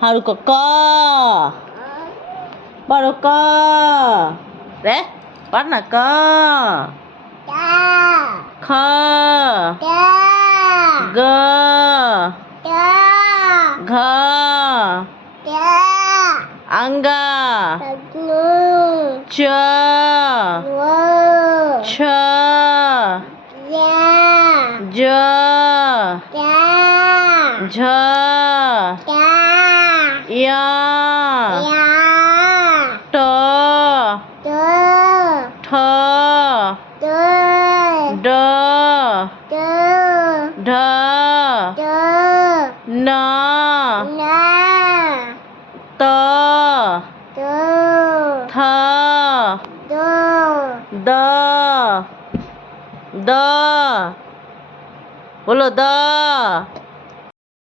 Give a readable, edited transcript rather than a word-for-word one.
હારું ક બારો ક રે પાડના ક ખ ગ ઘ અંગા ચ છ જ ઝ યા ટ ઠ ડ ઢ ન ત થ દ દ બોલો દ